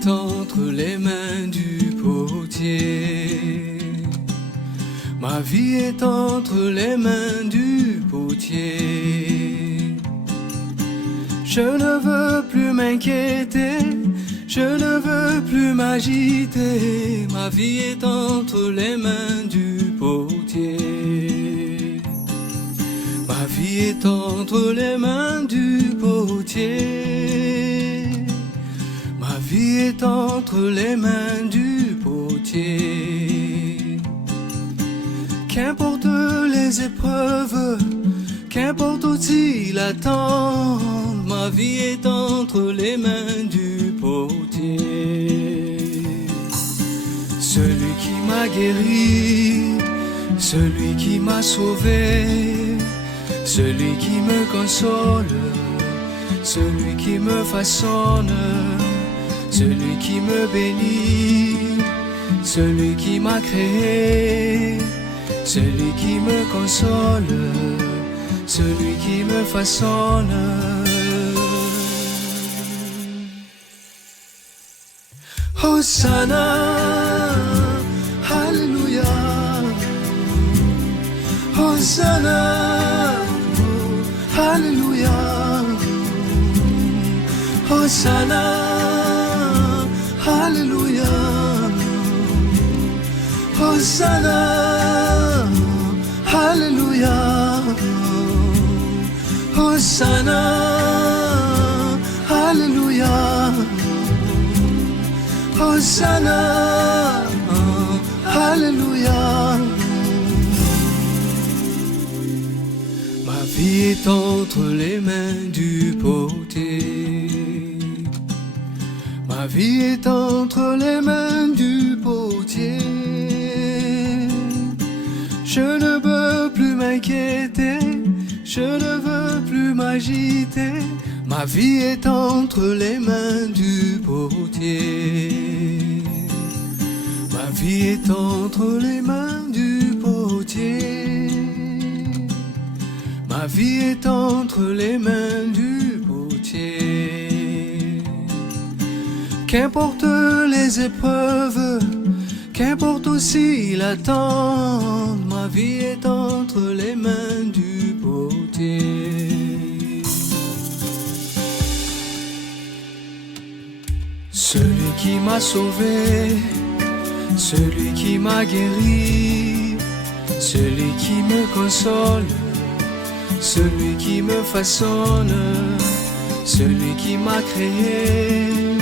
est entre les mains du potier. Ma vie est entre les mains du potier. Je ne veux plus m'inquiéter, je ne veux plus m'agiter. Ma vie est entre les mains du potier. Ma vie est entre les mains du potier. Ma vie est entre les mains du potier. Qu'importe les épreuves, qu'importe aussi l'attente, ma vie est entre les mains du potier. Celui qui m'a guéri, celui qui m'a sauvé, celui qui me console, celui qui me façonne, celui qui me bénit, celui qui m'a créé, celui qui me console, celui qui me façonne. Hosanna, Alléluia. Hosanna, Alléluia. Hosanna, Alléluia. Hosanna, Alléluia. Hosanna, Alléluia. Hosanna, Alléluia. Ma vie est entre les mains du potier. Ma vie est entre les mains du potier. Je ne veux plus m'inquiéter, je ne veux plus m'agiter. Ma vie est entre les mains du potier. Ma vie est entre les mains du potier. Ma vie est entre les mains du potier. Qu'importe les épreuves, qu'importe aussi l'attente, ma vie est entre les mains du potier. Celui qui m'a sauvé, celui qui m'a guéri, celui qui me console, celui qui me façonne, celui qui m'a créé,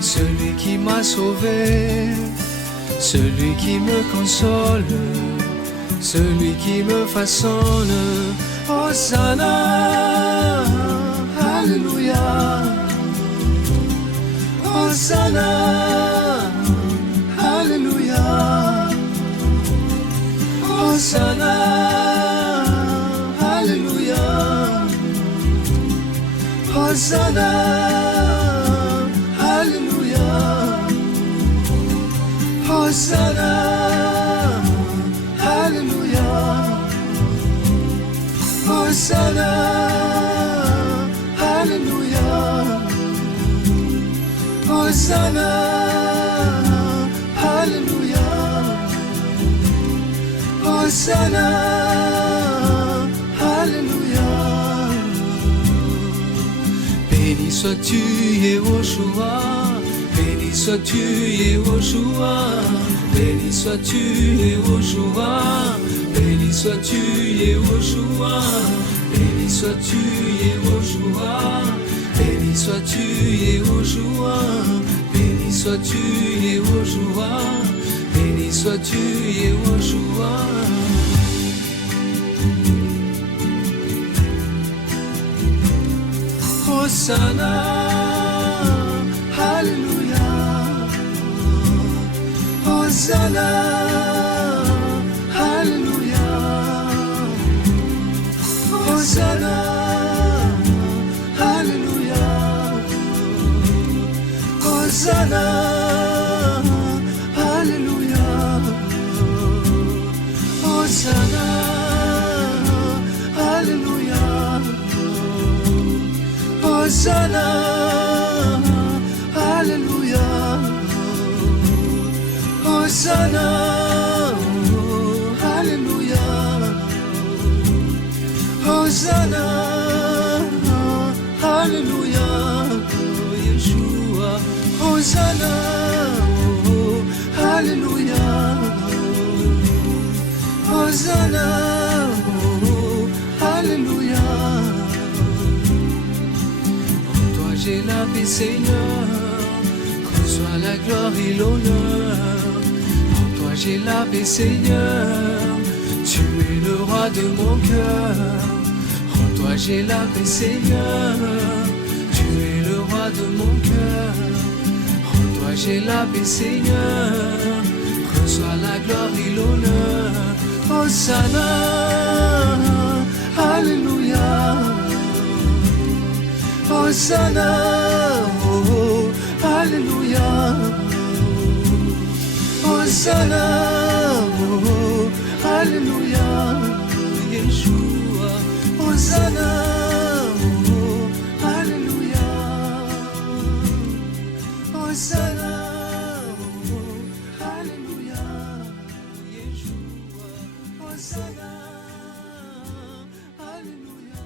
celui qui m'a sauvé, celui qui me console, celui qui me façonne. Hosanna, Alléluia. Hosanna, Alléluia. Hosanna, Alléluia. Hosanna, Alléluia. Hosanna, Alléluia. Hosanna, Alléluia. Hosanna, Alléluia. Hosanna, Alléluia. Béni sois-tu, Yehoshua. Béni sois-tu, Yehoshua. Béni sois-tu, Yehoshua. Béni sois-tu, Yehoshua. Béni sois-tu, Yehoshua. Béni sois-tu, Yehoshua. Béni sois-tu, Yehoshua. Béni sois-tu, Yehoshua. Hosanna, Alléluia. Hosanna, Alléluia. Hosanna, Alléluia. Hosanna, Alléluia. Hosanna, Alléluia. Hosanna, Alléluia. Hosanna, oh, Hallelujah. Hosanna, Hallelujah, Yeshua. Hosanna, oh, Hallelujah. Hosanna, oh, Hallelujah. En toi j'ai la paix, Seigneur. Reçois la gloire et l'honneur. En toi j'ai la paix, Seigneur. Tu es le roi de mon cœur. En toi j'ai la paix, Seigneur. Tu es le roi de mon cœur. En toi j'ai la paix, Seigneur. Reçois la gloire et l'honneur. Hosanna, Alléluia. Hosanna, oh, Alléluia. Hosanna, oh, Alléluia, Yeshua. Hosanna, oh, Alléluia. Hosanna, oh, Alléluia, Yeshua. Hosanna, Alléluia.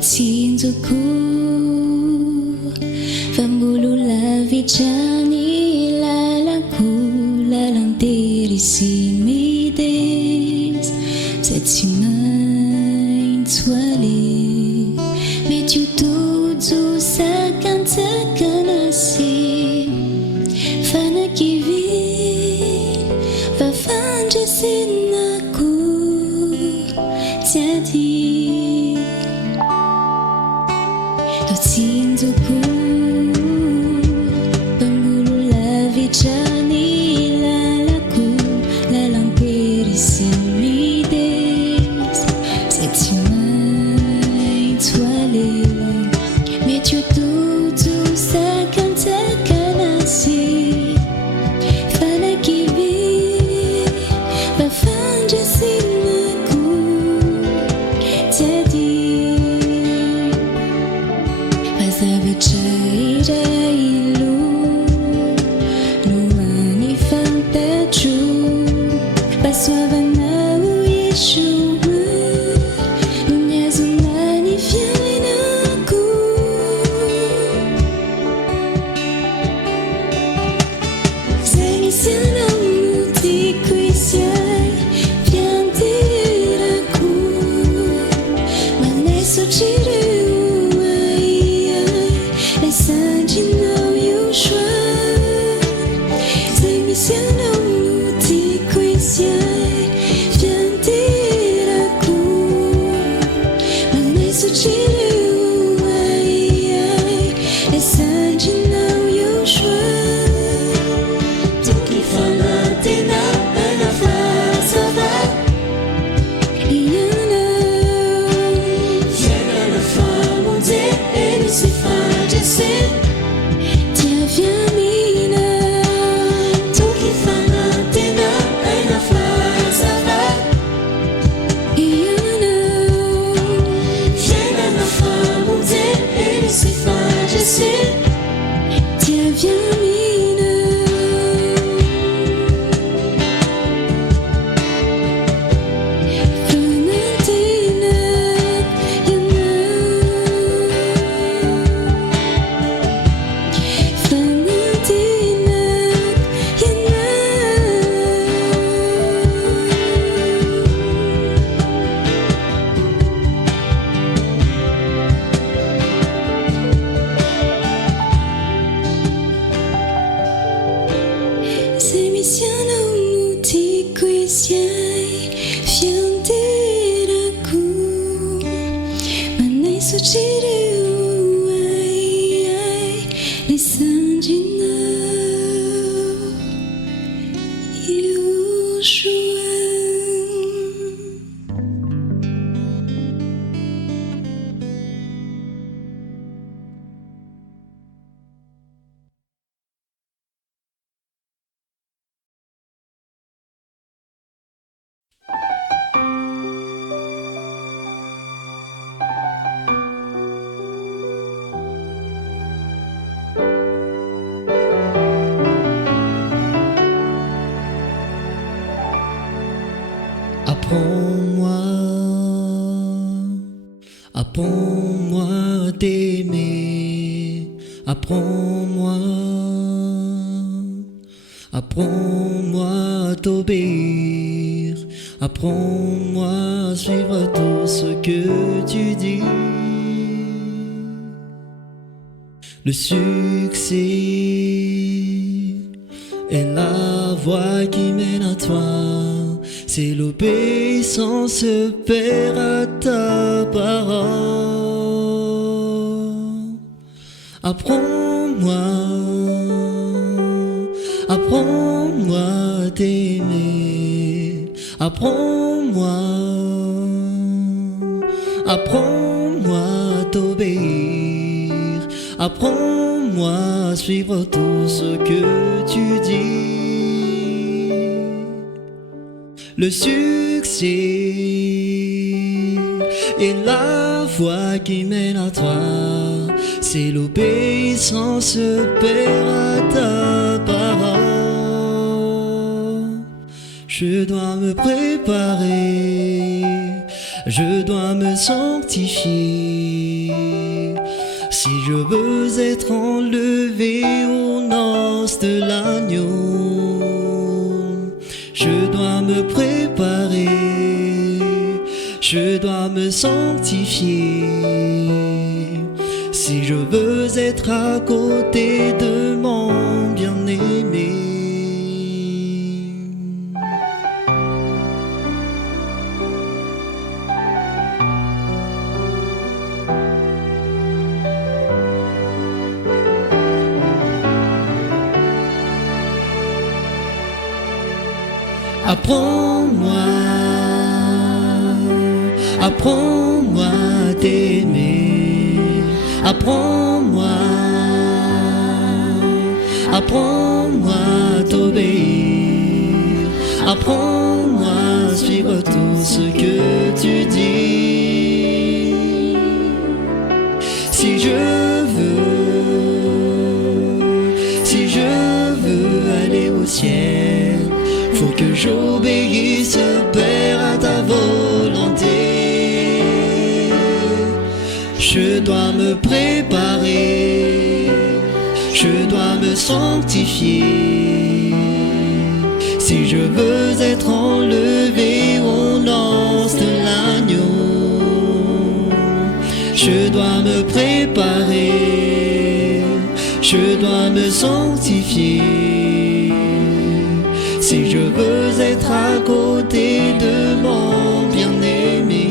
Tinzuku Fambulu la vichani la la lanteri simides cette humain toilée mais tu tout ça quand kanasi fana qui vit va fanje sinaku tiens Tinzuku Pangulu la vichani la lamperi simides cette humain étoilée mais tu tout ça quand kanasi fana qui vit va fanje sinaku Ilu Luani fantachu Passuavana u Yeshua Lunyazunani fianaku Zemisiana muti kuisiai Fiantiraku Maneso chiru Sanji não Yoshua Zemisiana muti kuisiai Apprends-moi, apprends-moi à t'aimer, apprends-moi, apprends-moi à t'obéir, apprends-moi à suivre tout ce que tu dis. Le succès est la voie qui mène à toi. C'est l'obéissance, Père, à ta parole. Apprends-moi, apprends-moi à t'aimer. Apprends-moi, apprends-moi à t'obéir. Apprends-moi à suivre tout ce que tu dis. Le succès est la voie qui mène à toi. C'est l'obéissance, Père, à ta parole. Je dois me préparer, je dois me sanctifier. Si je veux être enlevé aux noces de l'agneau, je dois me préparer, je dois me sanctifier. Si je veux être à côté de mon bien-aimé. Apprends-moi, apprends-moi à t'aimer. Apprends-moi, apprends-moi à t'obéir. Apprends-moi à suivre tout ce que tu dis. Si je veux aller au ciel, faut que j'obéisse, Père, à ta volonté. Je dois me préparer, je dois me sanctifier. Si je veux être enlevé aux noces de l'agneau, je dois me préparer, je dois me sanctifier. Si je veux être à côté de mon bien-aimé.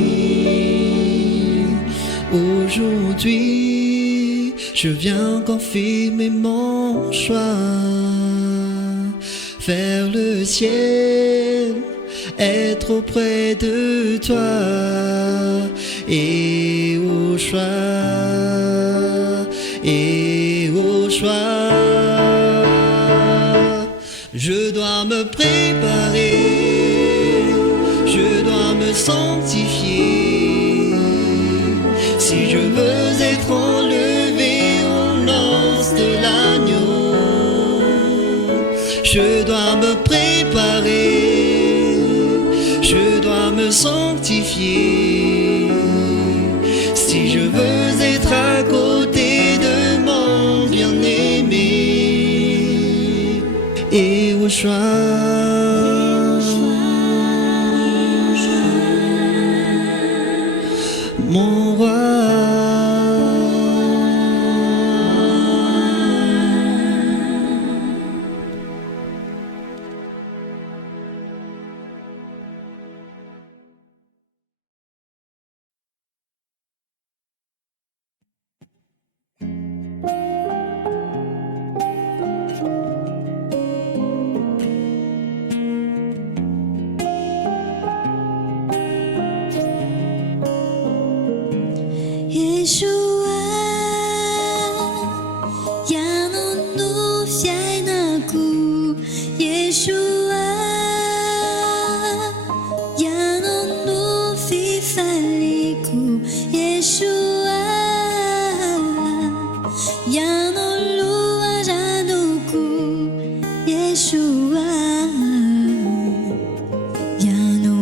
Aujourd'hui, je viens confirmer mon choix. Vers le ciel, être auprès de toi. Et au choix, je dois me préparer, je dois me sanctifier. Si je veux être enlevé aux noces de l'agneau, je dois me préparer, je dois me sanctifier. Si je veux être à côté de mon bien-aimé. Et au mon roi. Yeshua, ja no fiaj naku. Yeshua, ja no fifaliku. Yeshua, ja no lua januku. Yeshua, ja no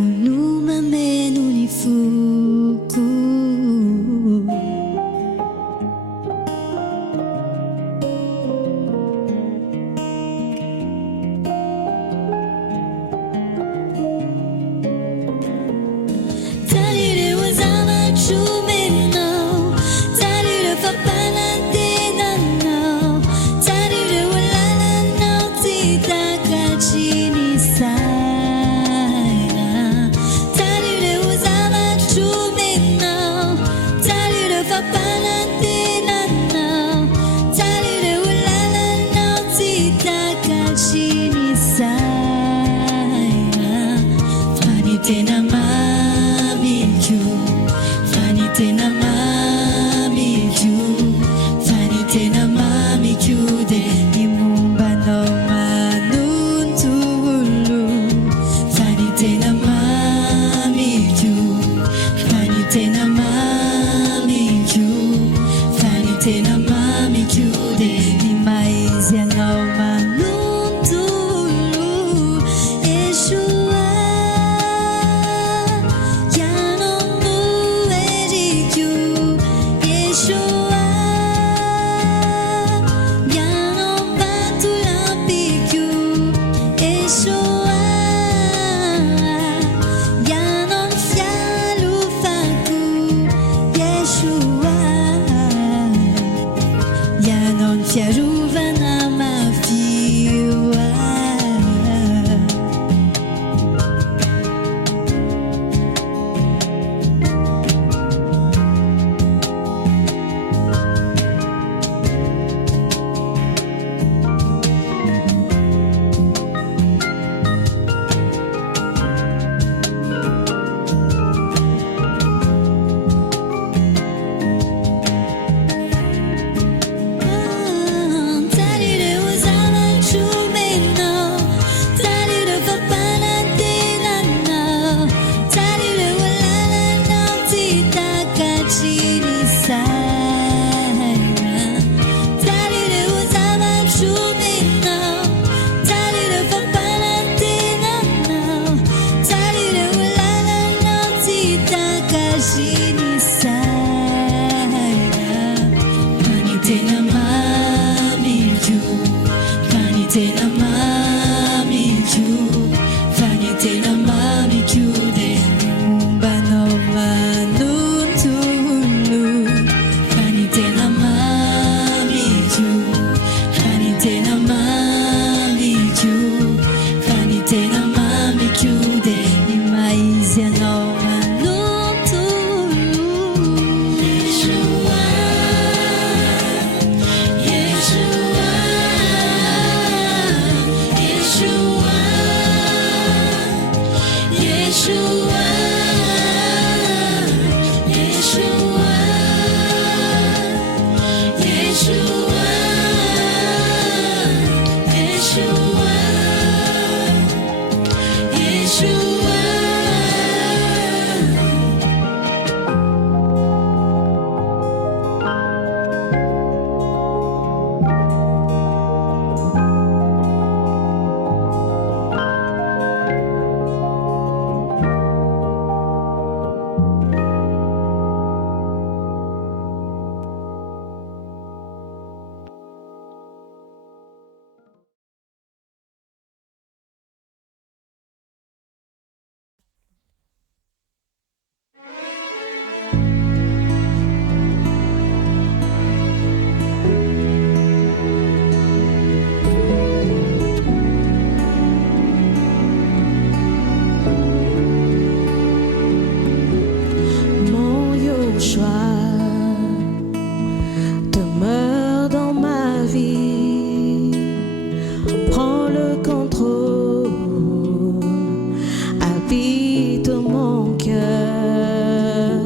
habite mon cœur,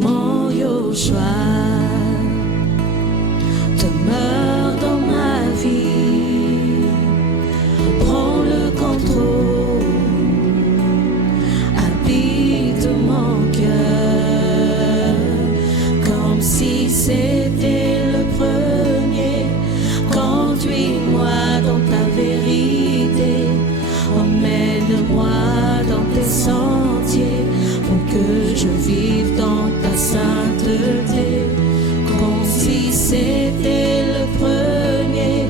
mon Yoshua. Demeure dans ma vie, prends le contrôle, habite mon cœur, comme si c'était le premier. Conduis-moi dans ta vérité, emmène-moi dans tes sentiers, pour que je vive dans ta sainteté, comme si c'était le premier.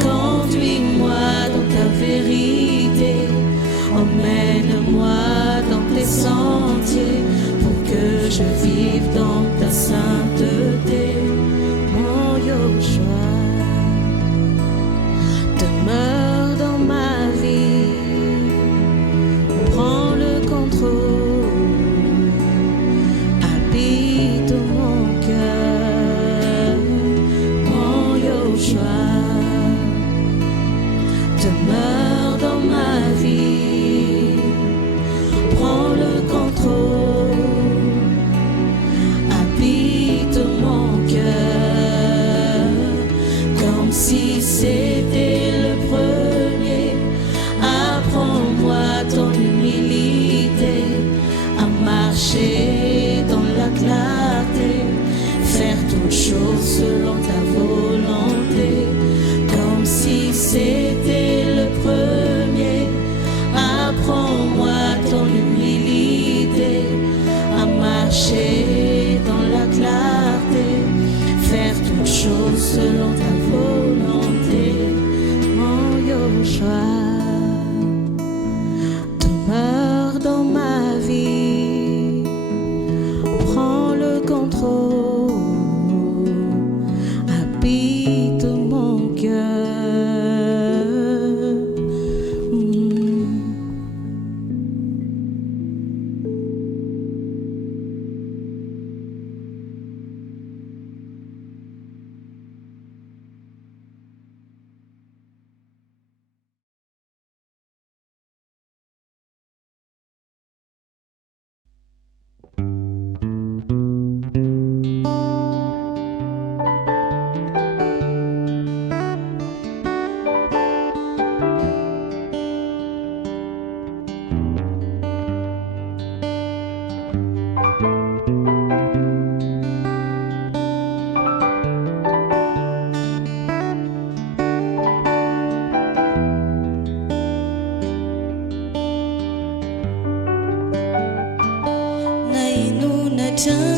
Conduis-moi dans ta vérité, emmène-moi dans tes sentiers, pour que je vive dans ta sainteté, mon Yoshua. Demeure dans ma vie, prends le contrôle, habite mon cœur, mon Yoshua. Demeure dans ma vie, prends le contrôle, habite mon cœur, comme si c'était le premier. Apprends-moi ton humilité, à marcher dans la clarté, faire toutes choses selon ta volonté, comme si c'était le premier. Apprends-moi ton humilité, à marcher dans la clarté, faire toutes choses selon ta volonté, mon Yoshua. Demeure dans ma vie, prends le contrôle, habite mon cœur.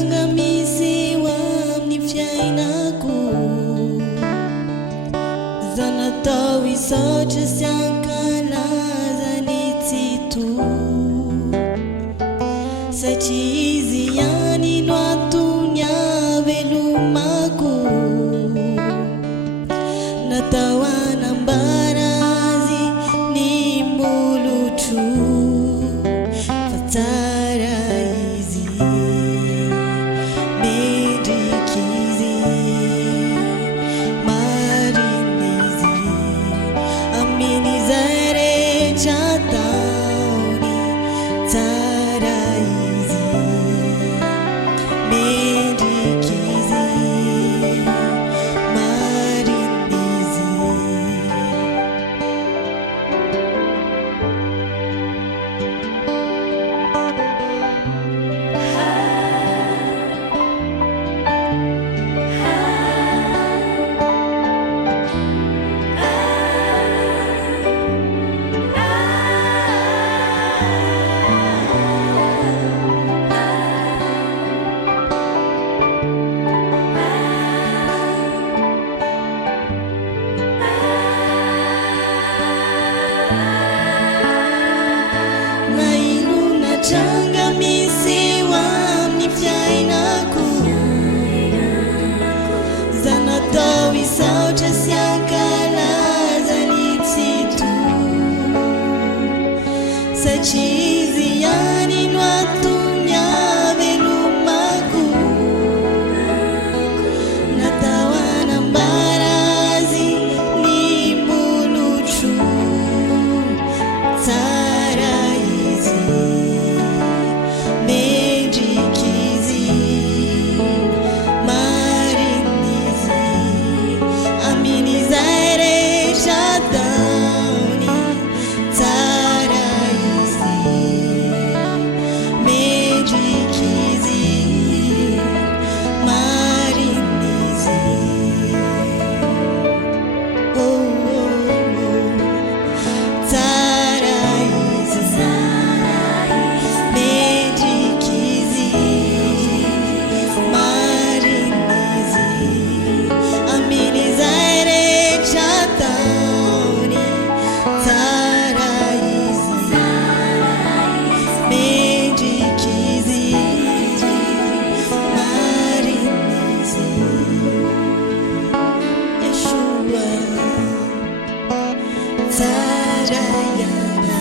Changamisiwa mnifyainaku zanatawi sote syankala zanititu sachizi yani nwatunya velumaku natawana mbarazi ni mbulutu fatara izi medikizi marinizi aminizare chatauni taraizi medikizi marinizi changamisiwa mnifyainaku zanatawi sauti syankala zanititu sachizi yani nwatunya velumaku natawana mbarazi ni mbuluchu taraizi Saraizi, Mendikizi, Marinizi, Yeshua, Sarayana.